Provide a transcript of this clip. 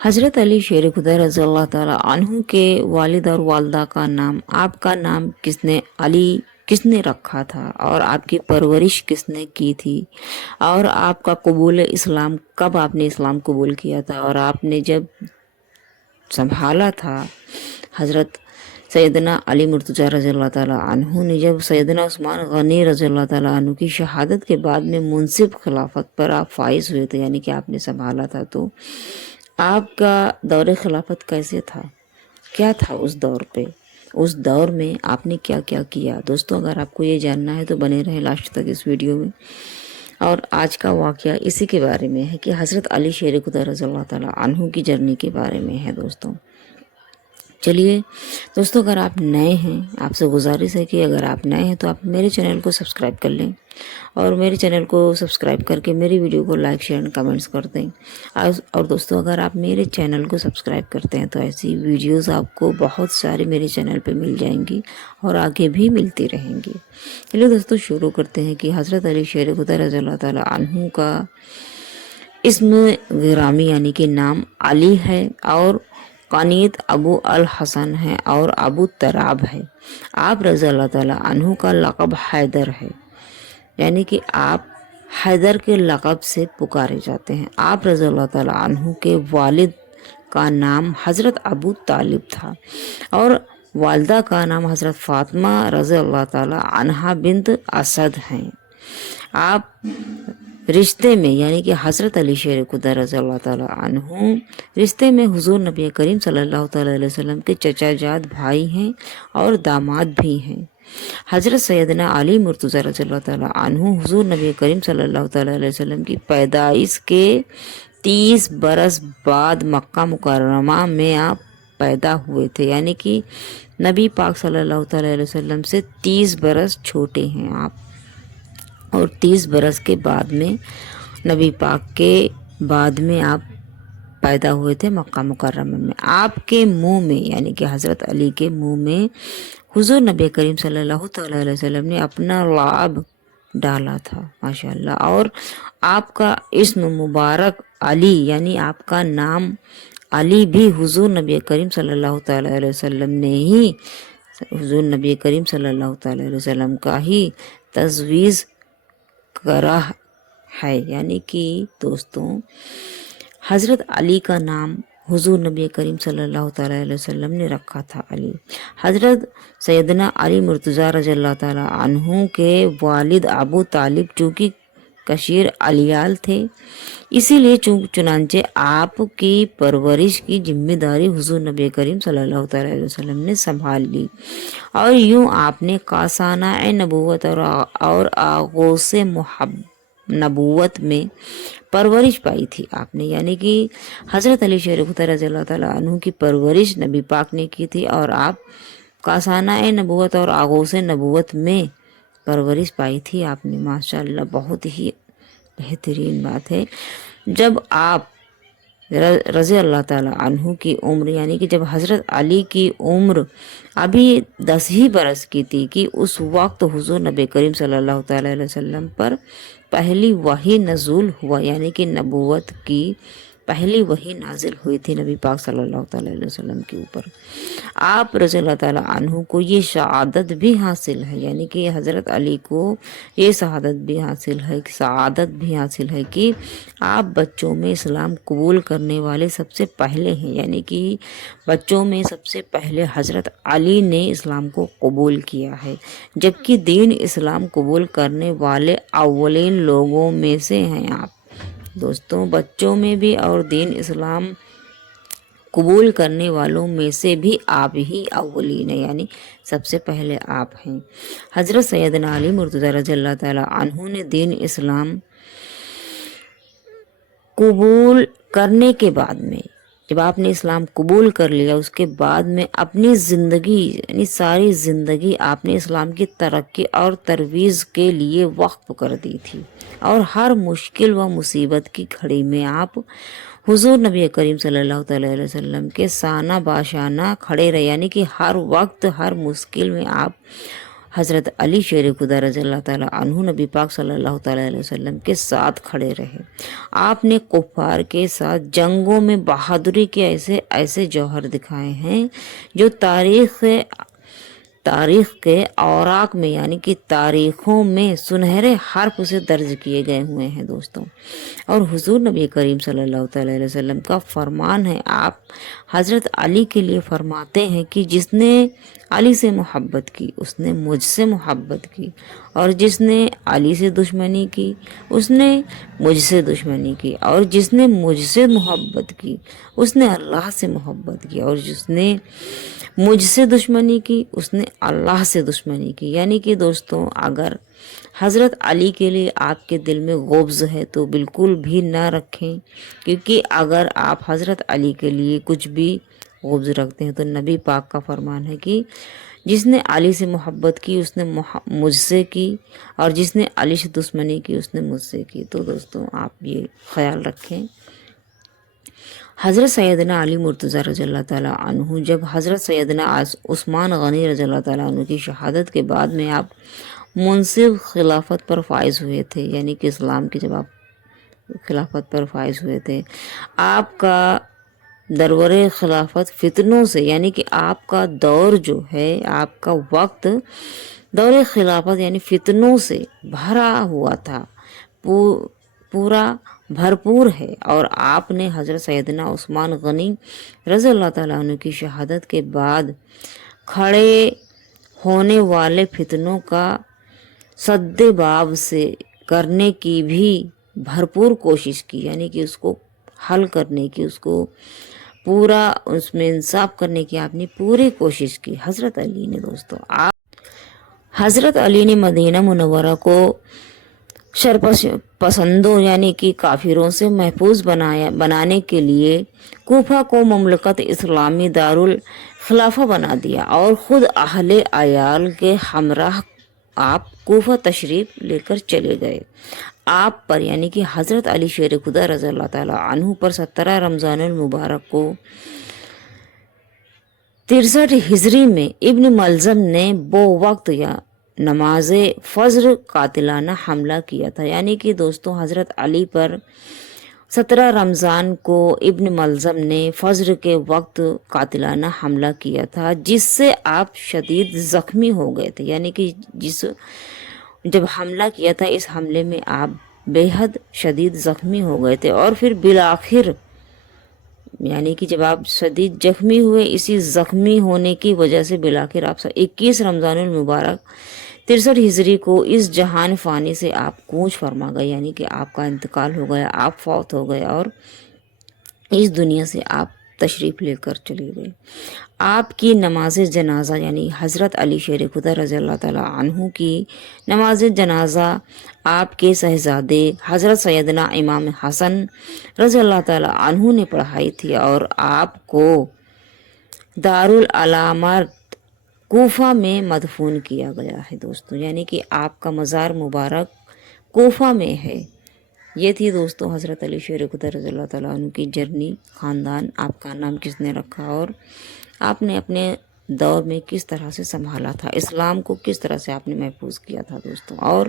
हज़रत अली शेर खुदा रज़ी अल्लाह ताला अन्हु के वालिद और वालदा का नाम, आपका नाम किसने रखा था और आपकी परवरिश किसने की थी, और आपका कबूल इस्लाम कब आपने इस्लाम कबूल किया था, और आपने जब संभाला था हज़रत सैयदना अली मुर्तज़ा रज़ी अल्लाह ताला अन्हु ने जब सैयदना उस्मान गनी रज़ी अल्लाह ताला अन्हु की शहादत के बाद में मुनसिब खिलाफत पर आप फाइज हुए थे, यानी कि आपने संभाला था, तो आपका दौर खिलाफत कैसे था, क्या था उस दौर पे, उस दौर में आपने क्या क्या किया। दोस्तों, अगर आपको ये जानना है तो बने रहें लास्ट तक इस वीडियो में। और आज का वाक़या इसी के बारे में है कि हज़रत अली शेर खुदा रज़ी अल्लाह ताला अन्हु की जर्नी के बारे में है। दोस्तों चलिए दोस्तों, अगर आप नए हैं, आपसे गुजारिश है कि अगर आप नए हैं तो आप मेरे चैनल को सब्सक्राइब कर लें, और मेरे चैनल को सब्सक्राइब करके मेरी वीडियो को लाइक शेयर एंड कमेंट्स कर दें। और दोस्तों, अगर आप मेरे चैनल को सब्सक्राइब करते हैं तो ऐसी वीडियोस आपको बहुत सारी मेरे चैनल पे मिल जाएंगी और आगे भी मिलती रहेंगी। चलिए दोस्तों, शुरू करते हैं कि हज़रत अली शेर खुदा रज़ी अल्लाह ताला अन्हु का इस्म गिरामी यानी कि नाम अली है, और कानियत अबू अल हसन है और अबू तराब है। आप रज़ी अल्लाह ताला अन्हु का लक़ब हैदर है, यानी कि आप हैदर के लक़ब से पुकारे जाते हैं। आप रज़ी अल्लाह ताला अन्हु के वालिद का नाम हज़रत अबू तालिब था और वालदा का नाम हज़रत फ़ातिमा रज़ी अल्लाह ताला अन्हा बिन्त असद हैं। आप रिश्ते में यानी कि हज़रत अली शेर खुदा रज़ी अल्लाह ताला अन्हु रिश्ते में हुज़ूर नबी करीम सल्लल्लाहु अलैहि वसल्लम के चचाजाद भाई हैं और दामाद भी हैं। हज़रत सैयदना अली मुर्तज़ा रज़ी अल्लाह ताला अन्हु हुज़ूर नबी करीम सल्लल्लाहु अलैहि वसल्लम की पैदाइश के 30 बरस बाद मक्का मुकर्रमा में आप पैदा हुए थे, यानी कि नबी पाक सल्लल्लाहु अलैहि वसल्लम से 30 बरस छोटे हैं आप, और 30 बरस के बाद में नबी पाक के बाद में आप पैदा हुए थे मक्का मुकर्रमा में। आपके मुंह में यानी कि हज़रत अली के मुंह में हुज़ूर नबी करीम सल्लल्लाहु अलैहि वसल्लम ने अपना लाब डाला था, माशाअल्लाह। और आपका इस्म मुबारक अली यानी आपका नाम अली भी हुज़ूर नबी करीम सल्लल्लाहु अलैहि वसल्लम ने ही हुज़ूर नबी करीम सल्लल्लाहु अलैहि वसल्लम का ही तजवीज़ करा है, यानी कि दोस्तों हज़रत अली का नाम हुज़ूर नबी करीम सल्लल्लाहु अलैहि वसल्लम ने रखा था अली। हज़रत सैयदना अली मुर्तज़ा रज़ी अल्लाह ताला अन्हु के वालिद अबू तालिब चूँकि कशीर अलियाल थे, इसीलिए चुनांचे आपकी परवरिश की जिम्मेदारी हुज़ूर नबी करीम सल्लल्लाहु अलैहि वसल्लम ने संभाल ली, और यूँ आपने कासाना नबूवत और आगोश नबूवत में परवरिश पाई थी आपने, यानी कि हज़रत अली शेर खुदा रज़ी अल्लाह ताला अन्हु की परवरिश नबी पाक ने की थी, और आप कासाना नबूवत और आगोश नबूवत में परवरिश पाई थी आपने। माशाअल्लाह, बहुत ही बेहतरीन बात है। जब आप रज़ी अल्लाह ताला अन्हु की उम्र यानी कि जब हज़रत अली की उम्र अभी 10 ही बरस की थी कि उस वक्त हुज़ूर नबी करीम सल्लल्लाहु अलैहि वसल्लम पर पहली वही नज़ूल हुआ, यानी कि नबूवत की पहली वही नाजिल हुई थी नबी पाक सल्लल्लाहु अलैहि वसल्लम के ऊपर। आप रज़ी अल्लाह ताला अन्हु को ये शहादत भी हासिल है, यानी कि हज़रत अली को ये सआदत भी हासिल है कि आप बच्चों में इस्लाम कबूल करने वाले सबसे पहले हैं, यानी कि बच्चों में सबसे पहले हज़रत अली ने इस्लाम को कबूल किया है, जबकि दीन इस्लाम कबूल करने वाले अव्वलीन लोगों में से हैं आप। दोस्तों, बच्चों में भी और दीन इस्लाम कबूल करने वालों में से भी आप ही अव्वलीन हैं, यानी सबसे पहले आप हैं। हज़रत सैयदना अली मुर्तज़ा रज़ी अल्लाह ताला अन्हु ने दीन इस्लाम कबूल करने के बाद में, जब आपने इस्लाम कबूल कर लिया, उसके बाद में अपनी ज़िंदगी यानी सारी ज़िंदगी आपने इस्लाम की तरक्की और तरवीज़ के लिए वक्फ कर दी थी, और हर मुश्किल व मुसीबत की घड़ी में आप हुज़ूर नबी करीम सल्लल्लाहु अलैहि वसल्लम के साना बाशाना खड़े रहे, यानी कि हर वक्त हर मुश्किल में आप حضرت علی شیر خدا رضی اللہ تعالیٰ عنہ نبی پاک صلی اللہ تعالیٰ علیہ وسلم کے ساتھ کھڑے رہے۔ آپ نے کفار کے ساتھ جنگوں میں بہادری کے ایسے ایسے جوہر دکھائے ہیں جو تاریخ کے اوراق میں یعنی کہ تاریخوں میں سنہرے حرف سے درج کیے گئے ہوئے ہیں دوستوں۔ اور حضور نبی کریم صلی اللہ تعالیٰ علیہ وسلم کا فرمان ہے، آپ حضرت علی کے لیے فرماتے ہیں کہ جس نے علی سے محبت کی اس نے مجھ سے محبت کی، اور جس نے علی سے دشمنی کی اس نے مجھ سے دشمنی کی، اور جس نے مجھ سے محبت کی اس نے اللہ سے محبت کی، اور جس نے مجھ سے دشمنی کی اس نے اللہ سے دشمنی کی۔ یعنی کہ دوستوں اگر حضرت علی کے لیے آپ کے دل میں غبض ہے تو بالکل بھی نہ رکھیں، کیونکہ اگر آپ حضرت علی کے لیے کچھ بھی غبض رکھتے ہیں تو نبی پاک کا فرمان ہے کہ جس نے علی سے محبت کی اس نے مجھ سے کی، اور جس نے علی سے دشمنی کی اس نے مجھ سے کی۔ تو دوستوں آپ یہ خیال رکھیں۔ حضرت سیدنا علی مرتضیٰ رضی اللہ تعالیٰ عنہ جب حضرت سیدنا عثمان غنی رضی اللہ تعالیٰ عنہ کی شہادت کے بعد میں آپ منصب خلافت پر فائز ہوئے تھے، یعنی کہ اسلام کی جب آپ خلافت پر فائز ہوئے تھے، آپ کا دربار خلافت فتنوں سے یعنی کہ آپ کا دور جو ہے، آپ کا وقت دور خلافت یعنی فتنوں سے بھرا ہوا تھا، پورا بھرپور ہے۔ اور آپ نے حضرت سیدنا عثمان غنی رضی اللہ تعالیٰ عنہ کی شہادت کے بعد کھڑے ہونے والے فتنوں کا سد باب سے کرنے کی بھی بھرپور کوشش کی، یعنی کہ اس کو حل کرنے کی، اس کو پورا اس میں انصاف کرنے کی آپ نے پوری کوشش کی۔ حضرت علی نے دوستوں حضرت علی نے مدینہ منورہ کو شر پسندوں یعنی کہ کافروں سے محفوظ بنانے کے لیے کوفہ کو مملکت اسلامی دارالخلافہ بنا دیا، اور خود اہل عیال کے ہمراہ آپ کوفہ تشریف لے کر چلے گئے۔ آپ پر یعنی کہ حضرت علی شیر خدا رضی اللہ تعالیٰ عنہ پر 17 رمضان المبارک کو 63 ہجری میں ابن ملجم نے بو وقت یا نماز فجر قاتلانہ حملہ کیا تھا۔ یعنی کہ دوستوں حضرت علی پر 17 رمضان کو ابن ملجم نے فجر کے وقت قاتلانہ حملہ کیا تھا، جس سے آپ شدید زخمی ہو گئے تھے۔ یعنی کہ جب حملہ کیا تھا اس حملے میں آپ بے حد شدید زخمی ہو گئے تھے، اور پھر بالآخر یعنی کہ جب آپ شدید زخمی ہوئے، اسی زخمی ہونے کی وجہ سے بالآخر آپ 21 رمضان المبارک 63 ہجری کو اس جہان فانی سے آپ کوچ فرما گئے، یعنی کہ آپ کا انتقال ہو گیا، آپ فوت ہو گئے اور اس دنیا سے آپ تشریف لے کر چلے گئے۔ آپ کی نماز جنازہ یعنی حضرت علی شیر خدا رضی اللہ تعالیٰ عنہ کی نماز جنازہ آپ کے صاحبزادے حضرت سیدنا امام حسن رضی اللہ تعالیٰ عنہ نے پڑھائی تھی، اور آپ کو دارالعلامات کوفہ میں مدفون کیا گیا ہے دوستوں، یعنی کہ آپ کا مزار مبارک کوفہ میں ہے۔ یہ تھی دوستوں حضرت علی شیر خدا رضی اللہ تعالیٰ عنہ کی جرنی، خاندان، آپ کا نام کس نے رکھا، اور آپ نے اپنے دور میں کس طرح سے سنبھالا تھا، اسلام کو کس طرح سے آپ نے محفوظ کیا تھا دوستوں۔ اور